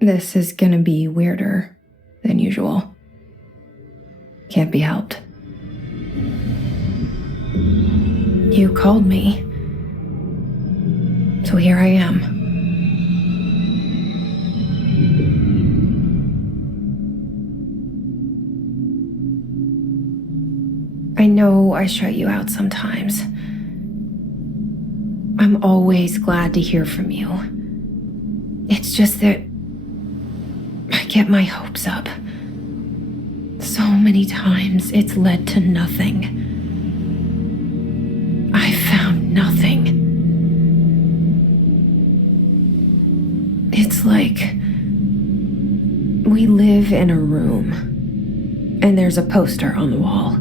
This is gonna be weirder than usual. Can't be helped. You called me. So here I am. I know I shut you out sometimes. I'm always glad to hear from you. It's just that I get my hopes up. So many times it's led to nothing. I found nothing. It's like we live in a room and there's a poster on the wall.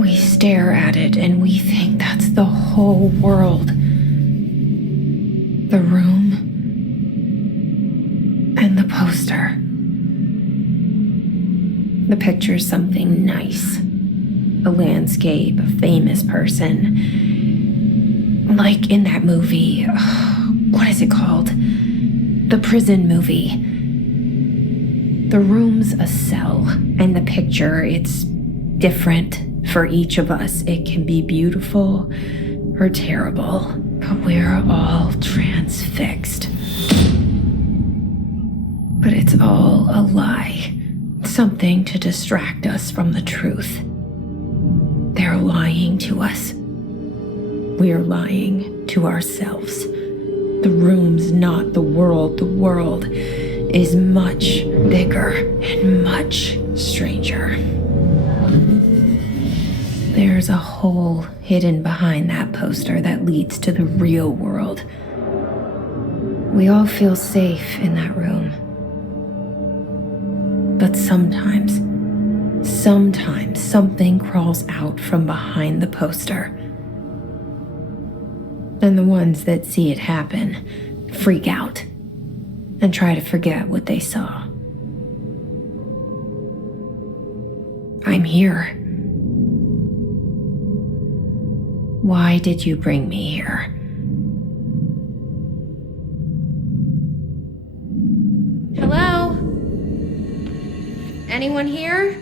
We stare at it and we think that's the whole world. The room and the poster. The picture's something nice. A landscape, a famous person. Like in that movie, what is it called? The prison movie. The room's a cell, and the picture, it's different for each of us. It can be beautiful or terrible, but we're all transfixed. But it's all a lie. Something to distract us from the truth. They're lying to us. We're lying to ourselves. The room's not the world. The world is much bigger and much stranger. There's a hole hidden behind that poster that leads to the real world. We all feel safe in that room. But sometimes something crawls out from behind the poster. And the ones that see it happen freak out and try to forget what they saw. I'm here. Why did you bring me here? Hello? Anyone here?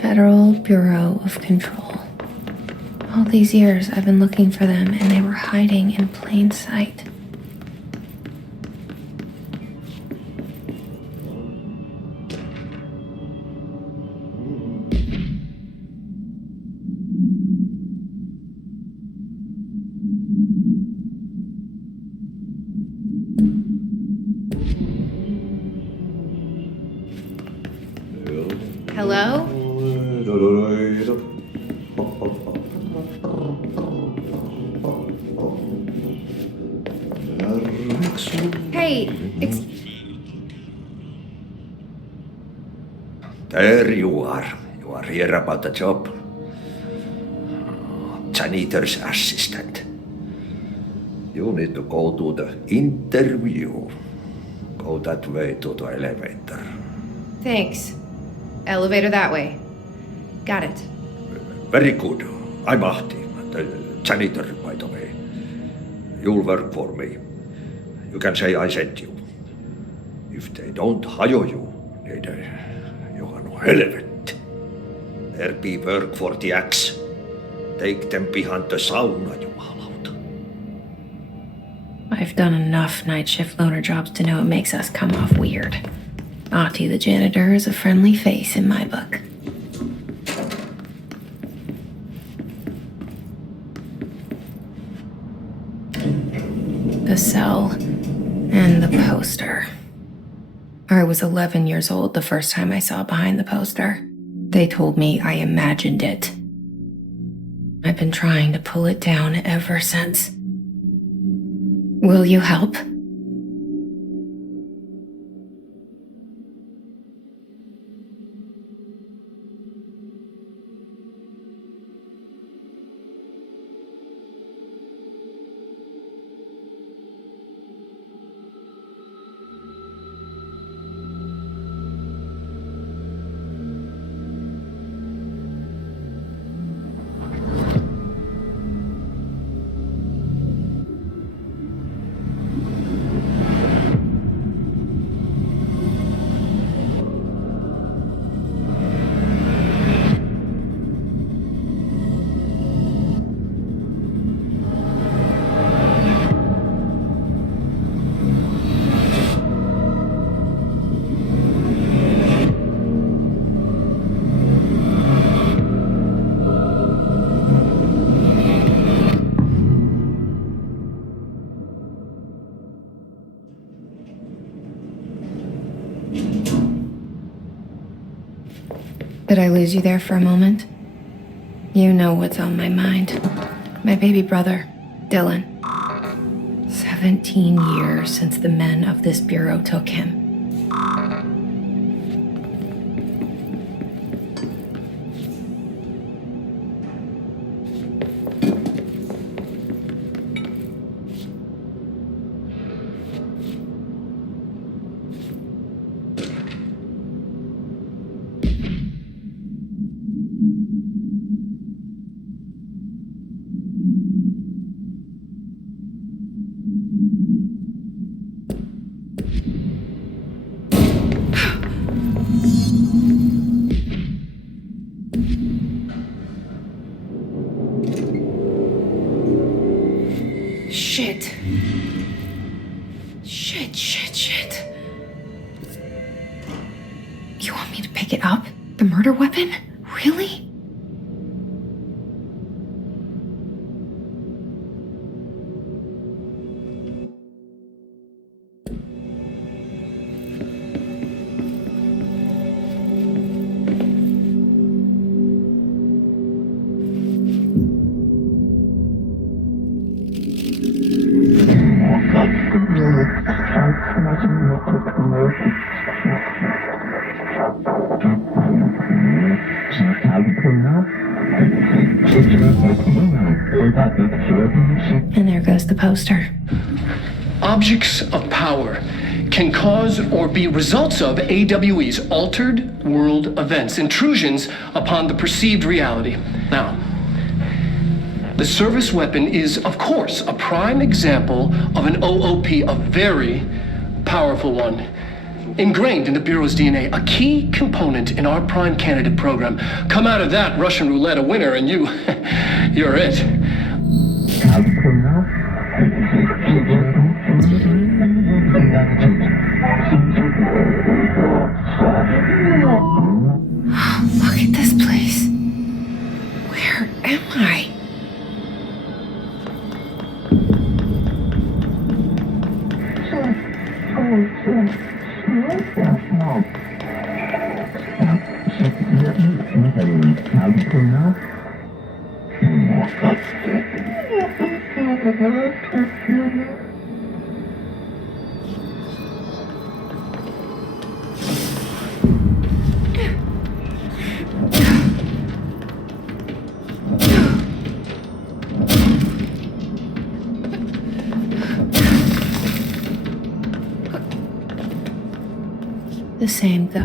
Federal Bureau of Control. All these years I've been looking for them and they were hiding in plain sight. Hello? Hey, There you are. You are here about the job. Janitor's assistant. You need to go to the interview. Go that way to the elevator. thanks. Elevator that way. Got it. Very good. I'm Ahti, the janitor, by the way. You'll work for me. You can say I sent you. If they don't hire you, neither Johan helvete. There be work for the axe. Take them behind the sauna, jumalauta. I've done enough night shift loner jobs to know it makes us come off weird. Ahti the janitor is a friendly face in my book. The cell and the poster. I was 11 years old the first time I saw behind the poster. They told me I imagined it. I've been trying to pull it down ever since. Will you help? Did I lose you there for a moment? You know what's on my mind. My baby brother, Dylan. 17 years since the men of this bureau took him. Shit. Shit. You want me to pick it up? The murder weapon? Really? And there goes the poster. Objects of power can cause or be results of AWE's altered world events, intrusions upon the perceived reality. Now, the service weapon is, of course, a prime example of an OOP, a very powerful one. Ingrained in the Bureau's DNA, a key component in our prime candidate program. Come out of that Russian roulette a winner and you're it. Look at this place. Where am I? The same though.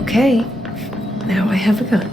Okay, now I have a gun.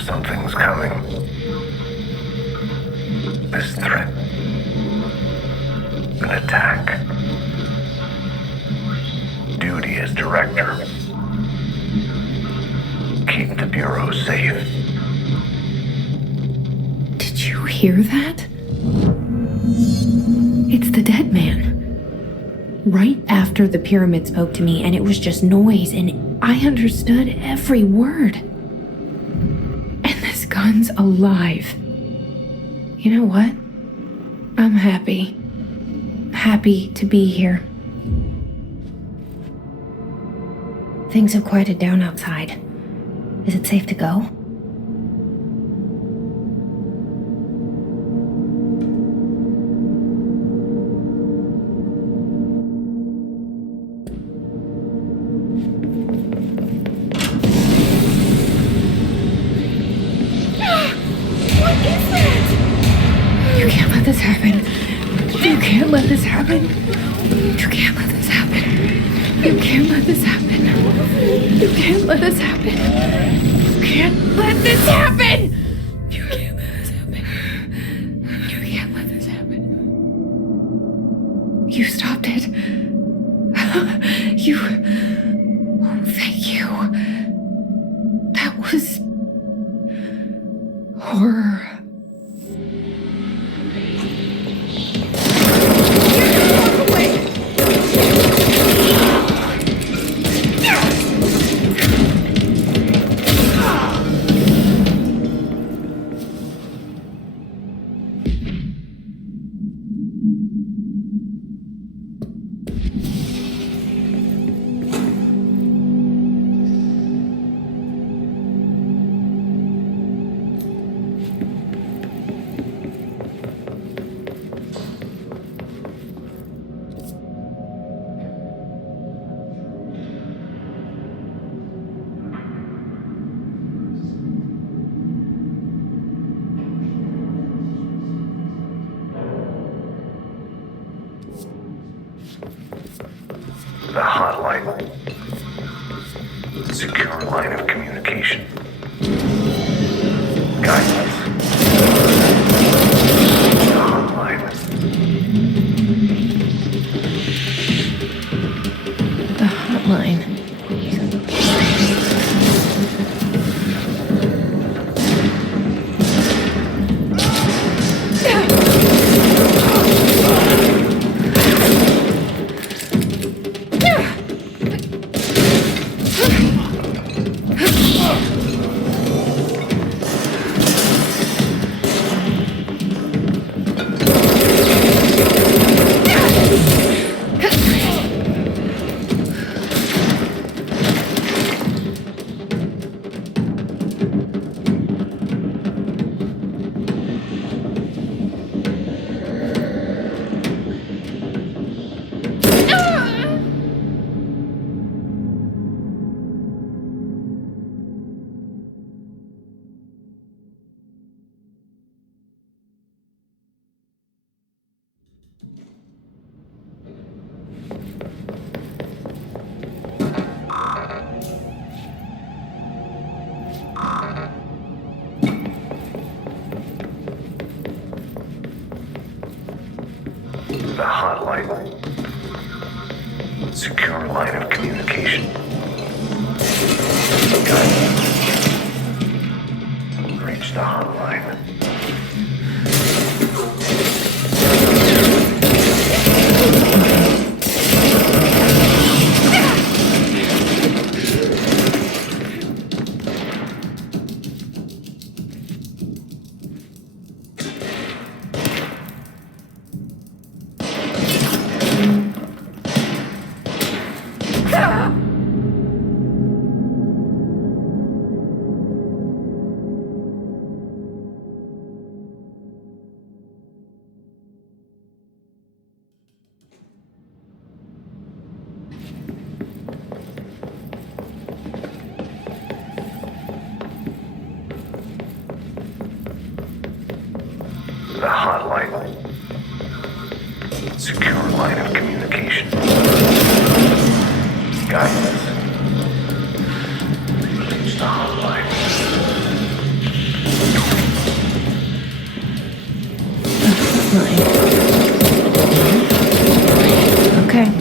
Something's coming. This threat. An attack. Duty as director. Keep the Bureau safe. Did you hear that? It's the dead man. Right after the pyramid spoke to me, and it was just noise, and I understood every word. And this gun's alive. You know what? I'm happy. Happy to be here. Things have quieted down outside. Is it safe to go? You can't let this happen. You can't let this happen. You can't let this happen. You can't let this happen. You can't let this happen. You can't let this happen. You can't let this happen. You can't let this happen. You stopped it. You. Oh, thank you. That was horror. The hotline. Secure line of communication. Guidance. The hotline. The hotline. The hotline. Secure line of communication. Guidance. Reach the hotline. The hotline. Secure line of communication. Guidance. Reach the hotline. Okay.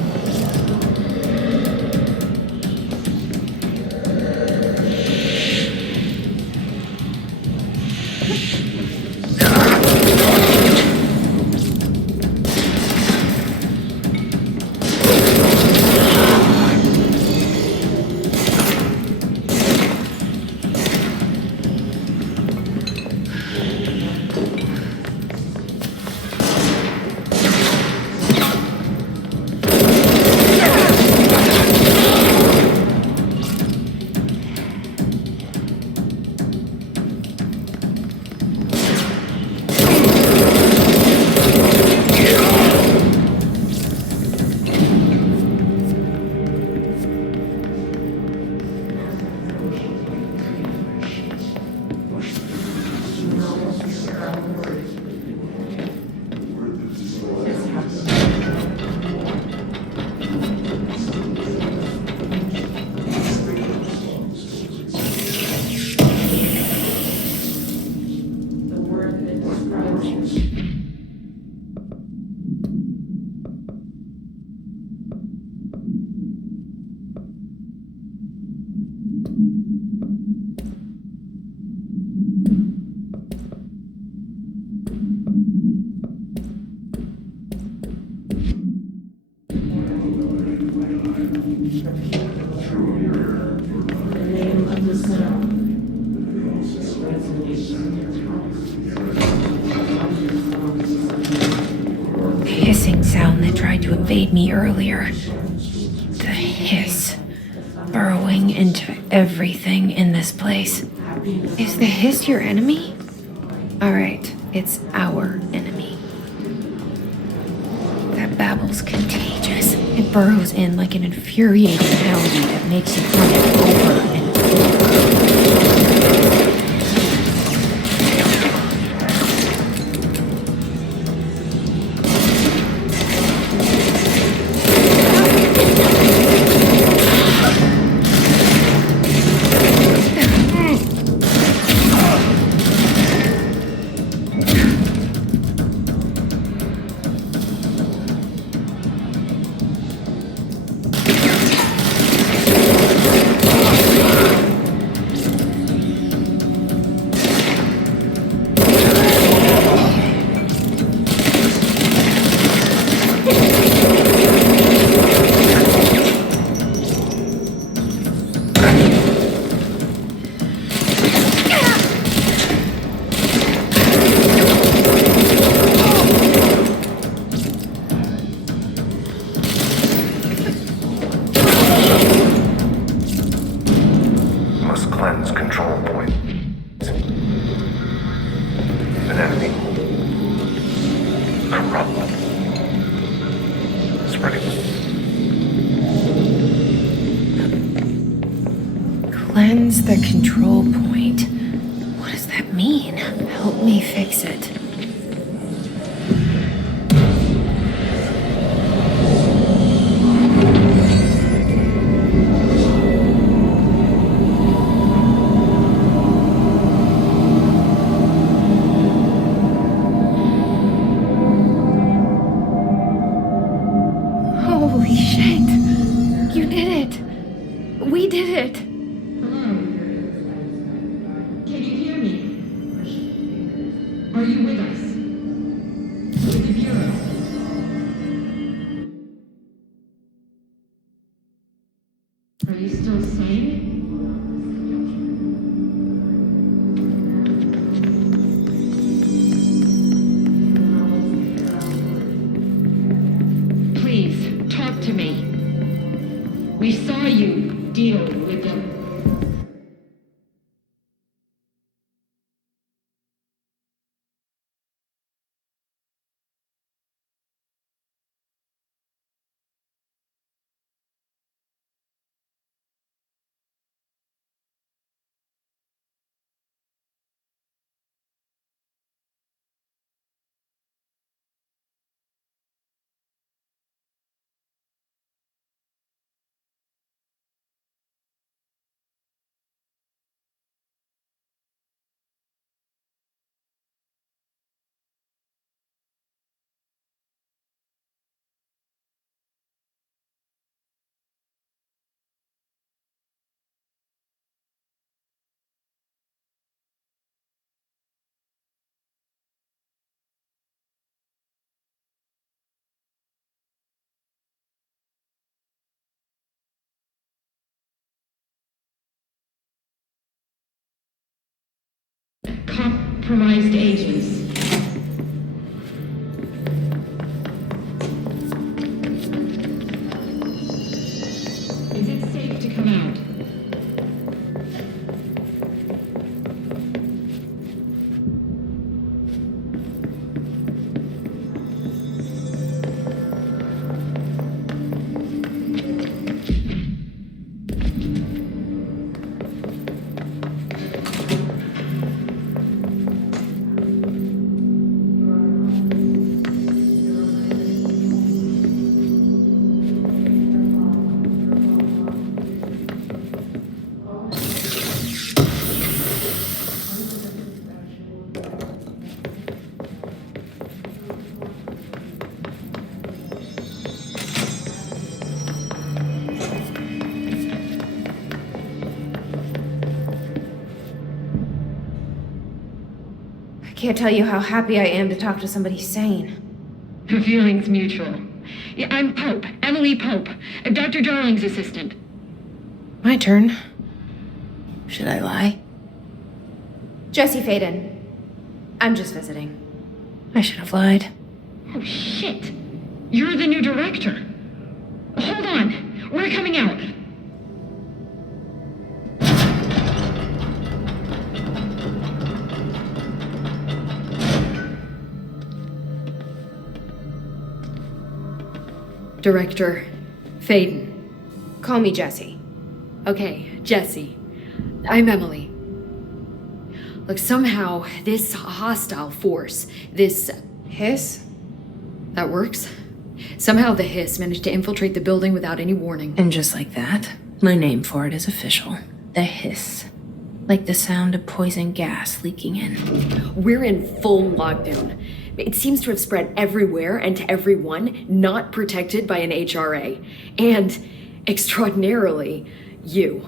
Hissing sound that tried to invade me earlier. The hiss burrowing into everything in this place. Is the hiss your enemy? Alright, it's our enemy. That babble's contagious. It burrows in like an infuriating melody that makes you want it over and Must cleanse control point. An enemy. Corrupt. Spreading. cleanse the control point. What does that mean? Help me fix it. We did it! Hello? Can you hear me? Are you with us? With the Bureau? Are you still sane? Please, talk to me. We saw you deal with them. Compromised agents. Is it safe to come out? I can't tell you how happy I am to talk to somebody sane. The feeling's mutual. Yeah, I'm Pope, Emily Pope, Dr. Darling's assistant. My turn. Should I lie? Jesse Faden. I'm just visiting. I should have lied. Oh, shit. You're the new director. Hold on. We're coming out. Director Faden. Call me Jesse. Okay, Jesse. I'm Emily. Look, somehow this hostile force, this... Hiss? that works? Somehow the Hiss managed to infiltrate the building without any warning. And just like that, my name for it is official. The Hiss. Like the sound of poison gas leaking in. We're in full lockdown. It seems to have spread everywhere and to everyone not protected by an HRA. And, extraordinarily, you.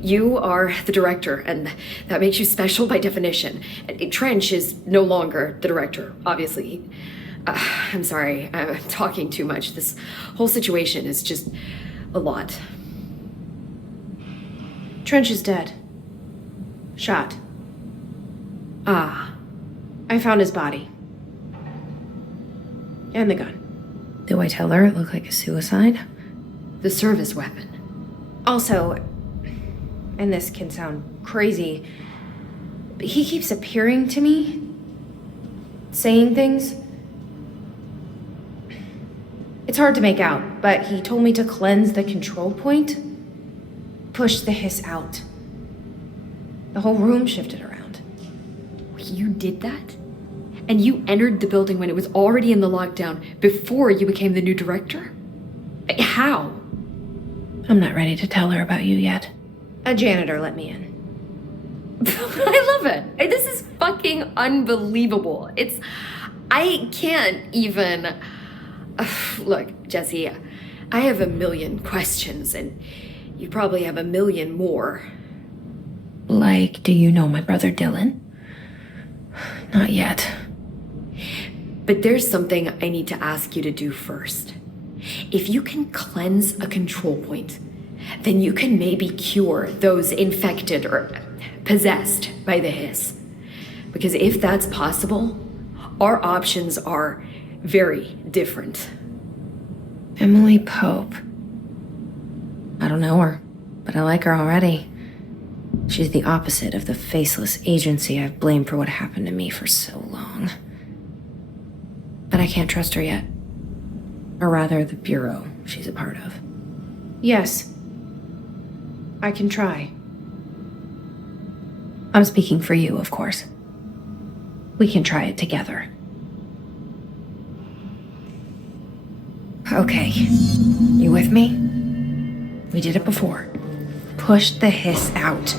You are the director, and that makes you special by definition. Trench is no longer the director, obviously. I'm sorry, I'm talking too much. This whole situation is just a lot. Trench is dead. Shot. Ah. I found his body. And the gun. Do I tell her it looked like a suicide? The service weapon. Also, and this can sound crazy, but he keeps appearing to me, saying things. It's hard to make out, but he told me to cleanse the control point, push the Hiss out. The whole room shifted around. You did that? And you entered the building when it was already in the lockdown before you became the new director? How? I'm not ready to tell her about you yet. A janitor let me in. I love it. This is fucking unbelievable. I can't even... Look, Jesse, I have a million questions, and You probably have a million more. Like, do you know my brother Dylan? Not yet. But there's something I need to ask you to do first. If you can cleanse a control point, then you can maybe cure those infected or possessed by the hiss. Because if that's possible, our options are very different. Emily Pope. I don't know her, but I like her already. She's the opposite of the faceless agency I've blamed for what happened to me for so long. But I can't trust her yet. Or rather, the Bureau she's a part of. Yes. I can try. I'm speaking for you, of course. We can try it together. Okay. You with me? We did it before. Push the hiss out.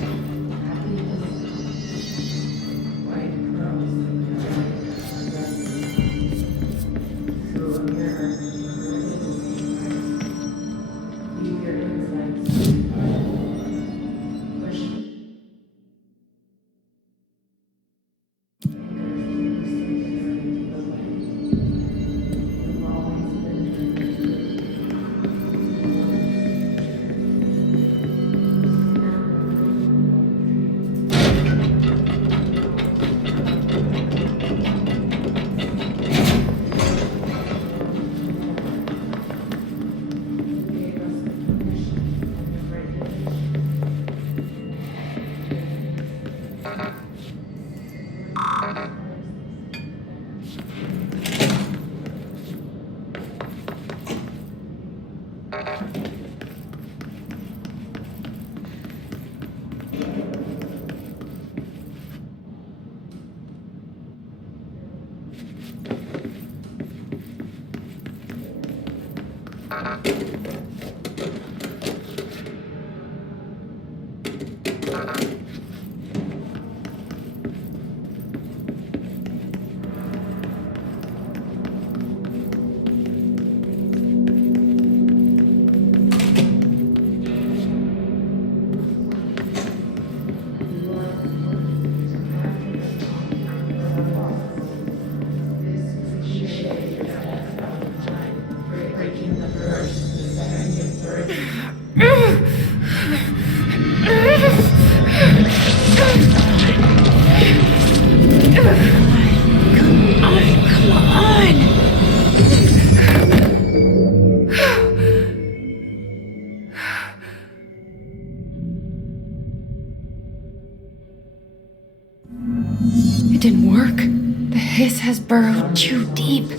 It didn't work. The hiss has burrowed too deep.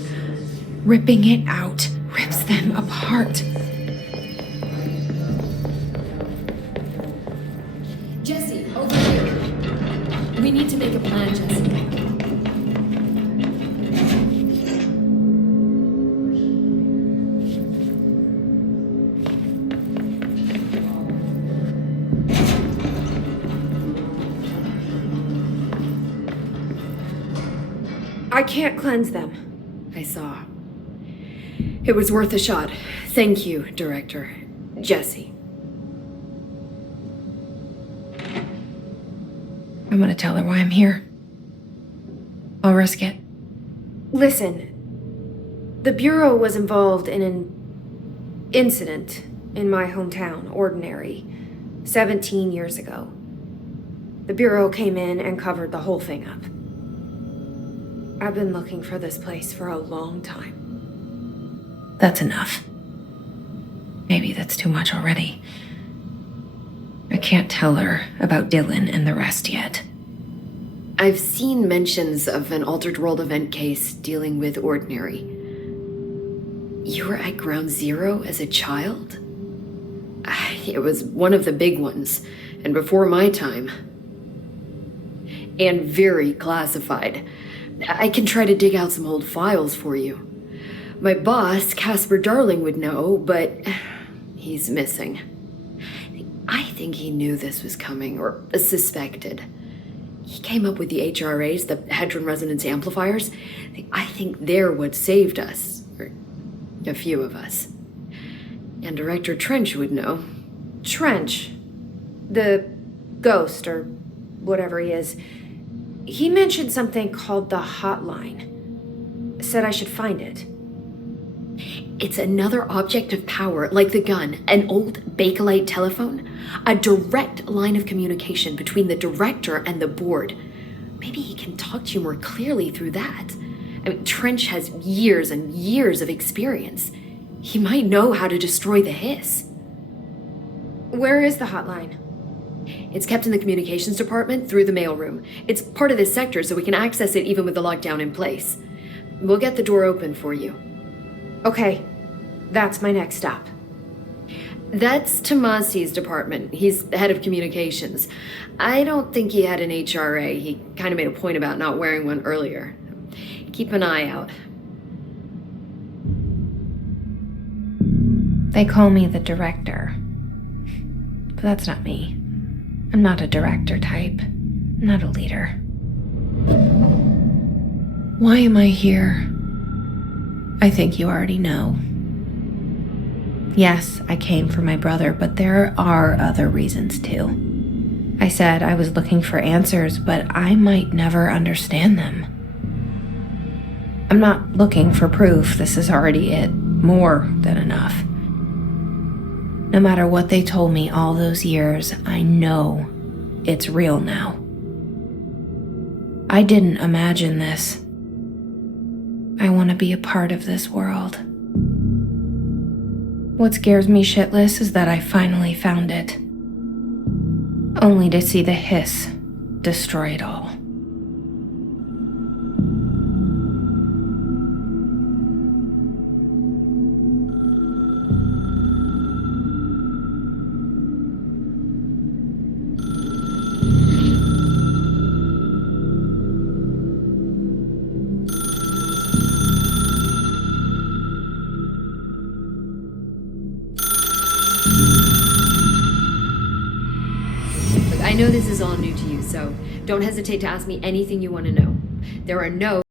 Ripping it out rips them apart. Jesse, over here. We need to make a plan, Jesse. I can't cleanse them. I saw. It was worth a shot. Thank you, Director. Jesse. I'm gonna tell her why I'm here. I'll risk it. Listen, the Bureau was involved in an incident in my hometown, Ordinary, 17 years ago. The Bureau came in and covered the whole thing up. I've been looking for this place for a long time. That's enough. Maybe that's too much already. I can't tell her about Dylan and the rest yet. I've seen mentions of an Altered World event case dealing with Ordinary. You were at Ground Zero as a child? It was one of the big ones, and before my time. And very classified. I can try to dig out some old files for you. My boss, Casper Darling, would know, but he's missing. I think he knew this was coming, or suspected. He came up with the HRAs, the Hadron Resonance Amplifiers. I think they're what saved us, or a few of us. And Director Trench would know. Trench, the ghost or whatever he is, he mentioned something called the hotline. Said I should find it. It's another object of power, like the gun, an old Bakelite telephone, a direct line of communication between the director and the board. Maybe he can talk to you more clearly through that. I mean, Trench has years and years of experience. He might know how to destroy the hiss. Where is the hotline? It's kept in the communications department through the mailroom. It's part of this sector, so we can access it even with the lockdown in place. We'll get the door open for you. Okay, that's my next stop. That's Tomasi's department. He's the head of communications. I don't think he had an HRA. He kind of made a point about not wearing one earlier. Keep an eye out. They call me the director. But that's not me. I'm not a director type. I'm not a leader. Why am I here? I think you already know. Yes, I came for my brother, but there are other reasons too. I said I was looking for answers, but I might never understand them. I'm not looking for proof. This is already it. More than enough. No matter what they told me all those years, I know it's real now. I didn't imagine this. I want to be a part of this world. What scares me shitless is that I finally found it. Only to see the hiss destroy it all. I know this is all new to you, so don't hesitate to ask me anything you want to know. There are no